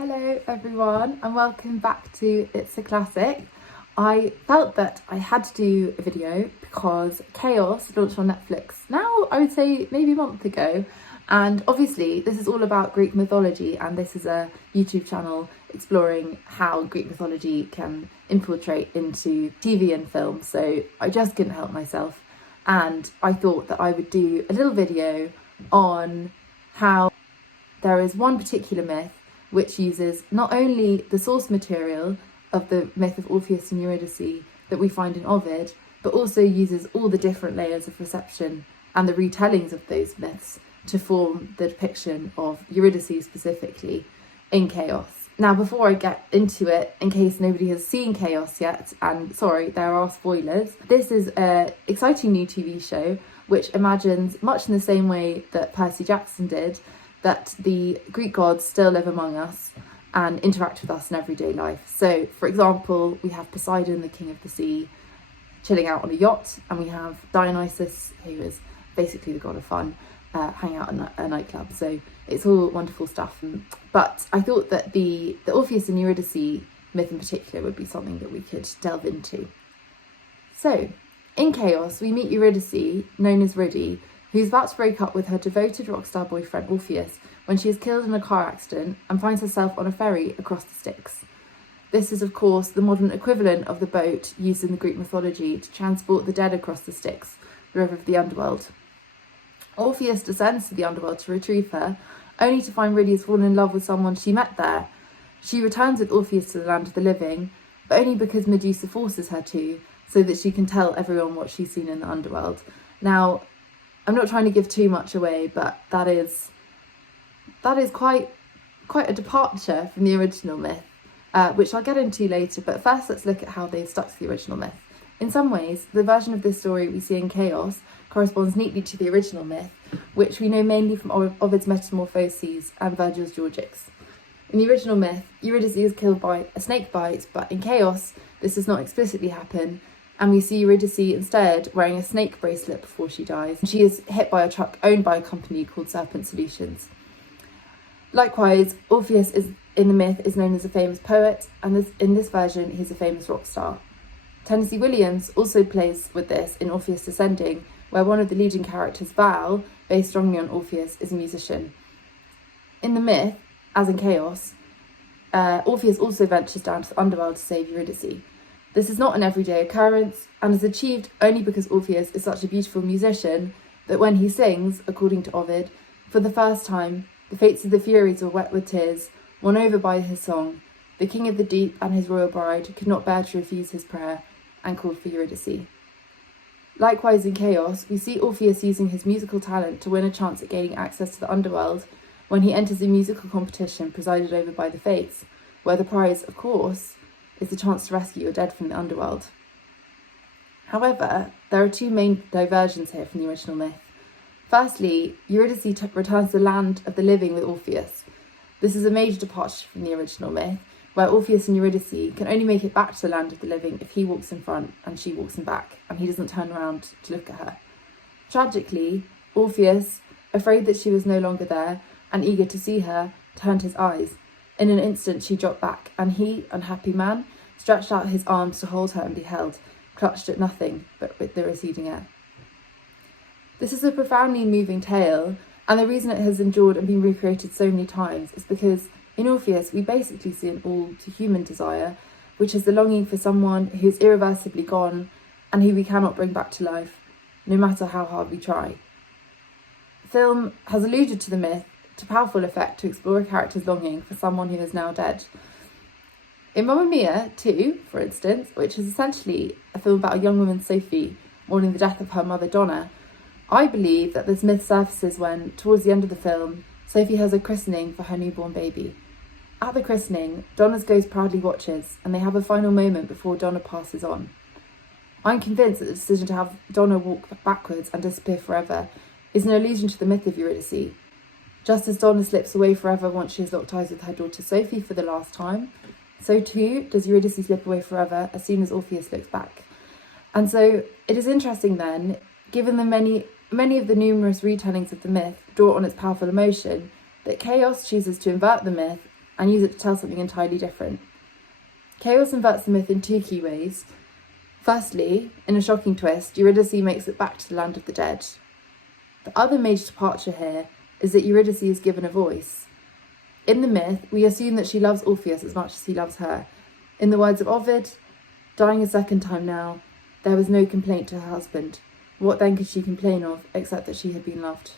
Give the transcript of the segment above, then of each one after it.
Hello everyone and welcome back to It's a Classic. I felt that I had to do a video because Kaos launched on Netflix now, I would say maybe a month ago, and obviously this is all about Greek mythology, and this is a YouTube channel exploring how Greek mythology can infiltrate into TV and film, so I just couldn't help myself and I thought that I would do a little video on how there is one particular myth which uses not only the source material of the myth of Orpheus and Eurydice that we find in Ovid, but also uses all the different layers of reception and the retellings of those myths to form the depiction of Eurydice specifically in Kaos. Now, before I get into it, in case nobody has seen Kaos yet, and sorry, there are spoilers, this is an exciting new TV show which imagines, much in the same way that Percy Jackson did, that the Greek gods still live among us and interact with us in everyday life. So, for example, we have Poseidon, the king of the sea, chilling out on a yacht, and we have Dionysus, who is basically the god of fun, hanging out in a nightclub. So it's all wonderful stuff. But I thought that the Orpheus and Eurydice myth in particular would be something that we could delve into. So, in Kaos, we meet Eurydice, known as Riddy, who's about to break up with her devoted rock star boyfriend Orpheus when she is killed in a car accident and finds herself on a ferry across the Styx. This is, of course, the modern equivalent of the boat used in the Greek mythology to transport the dead across the Styx, the river of the underworld. Orpheus descends to the underworld to retrieve her, only to find Riddy has fallen in love with someone she met there. She returns with Orpheus to the land of the living, but only because Medusa forces her to, so that she can tell everyone what she's seen in the underworld. Now, I'm not trying to give too much away, but that is quite a departure from the original myth, which I'll get into later. But first, let's look at how they've stuck to the original myth. In some ways, the version of this story we see in Kaos corresponds neatly to the original myth, which we know mainly from Ovid's Metamorphoses and Virgil's Georgics. In the original myth, Eurydice is killed by a snake bite, but in Kaos, this does not explicitly happen, and we see Eurydice instead wearing a snake bracelet before she dies. She is hit by a truck owned by a company called Serpent Solutions. Likewise, Orpheus in the myth is known as a famous poet, and in this version he's a famous rock star. Tennessee Williams also plays with this in Orpheus Descending, where one of the leading characters, Val, based strongly on Orpheus, is a musician. In the myth, as in Kaos, Orpheus also ventures down to the underworld to save Eurydice. This is not an everyday occurrence and is achieved only because Orpheus is such a beautiful musician that when he sings, according to Ovid, for the first time, the fates of the Furies were wet with tears, won over by his song. The king of the deep and his royal bride could not bear to refuse his prayer and called for Eurydice. Likewise in Kaos, we see Orpheus using his musical talent to win a chance at gaining access to the underworld when he enters a musical competition presided over by the Fates, where the prize, of course, is the chance to rescue your dead from the underworld. However, there are two main diversions here from the original myth. Firstly, Eurydice returns to the land of the living with Orpheus. This is a major departure from the original myth, where Orpheus and Eurydice can only make it back to the land of the living if he walks in front and she walks in back, and he doesn't turn around to look at her. Tragically, Orpheus, afraid that she was no longer there and eager to see her, turned his eyes. In an instant she dropped back, and he, unhappy man, stretched out his arms to hold her and be held, clutched at nothing but with the receding air. This is a profoundly moving tale, and the reason it has endured and been recreated so many times is because in Orpheus we basically see an all-too-human desire, which is the longing for someone who is irreversibly gone and who we cannot bring back to life, no matter how hard we try. Film has alluded to the myth to powerful effect to explore a character's longing for someone who is now dead. In Mamma Mia 2, for instance, which is essentially a film about a young woman, Sophie, mourning the death of her mother, Donna, I believe that this myth surfaces when, towards the end of the film, Sophie has a christening for her newborn baby. At the christening, Donna's ghost proudly watches, and they have a final moment before Donna passes on. I'm convinced that the decision to have Donna walk backwards and disappear forever is an allusion to the myth of Eurydice. Just as Donna slips away forever once she has locked eyes with her daughter Sophie for the last time, so too does Eurydice slip away forever as soon as Orpheus looks back. And so it is interesting then, given the many of the numerous retellings of the myth draw on its powerful emotion, that Kaos chooses to invert the myth and use it to tell something entirely different. Kaos inverts the myth in two key ways. Firstly, in a shocking twist, Eurydice makes it back to the land of the dead. The other major departure here is that Eurydice is given a voice. In the myth, we assume that she loves Orpheus as much as he loves her. In the words of Ovid, dying a second time now, there was no complaint to her husband. What then could she complain of, except that she had been loved?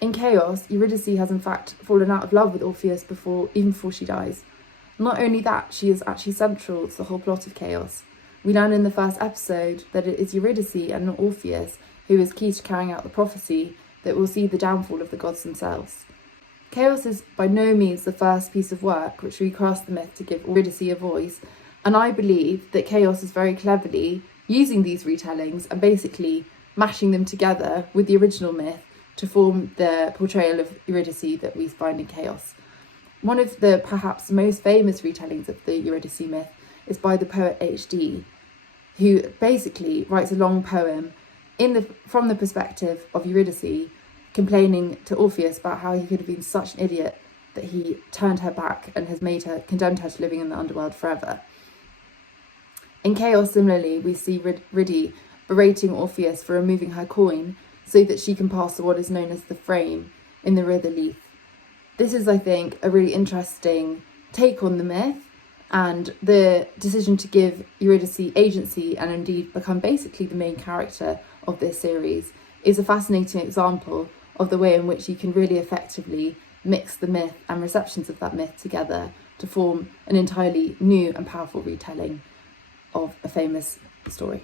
In Kaos, Eurydice has in fact fallen out of love with Orpheus even before she dies. Not only that, she is actually central to the whole plot of Kaos. We learn in the first episode that it is Eurydice and not Orpheus who is key to carrying out the prophecy that will see the downfall of the gods themselves. Kaos is by no means the first piece of work which recast the myth to give Eurydice a voice, and I believe that Kaos is very cleverly using these retellings and basically mashing them together with the original myth to form the portrayal of Eurydice that we find in Kaos. One of the perhaps most famous retellings of the Eurydice myth is by the poet H.D., who basically writes a long poem from the perspective of Eurydice, complaining to Orpheus about how he could have been such an idiot that he turned her back and has condemned her to living in the underworld forever. In Kaos, similarly, we see Eurydice berating Orpheus for removing her coin so that she can pass to what is known as the frame in the river Lethe. This is, I think, a really interesting take on the myth, and the decision to give Eurydice agency and indeed become basically the main character of this series is a fascinating example of the way in which you can really effectively mix the myth and receptions of that myth together to form an entirely new and powerful retelling of a famous story.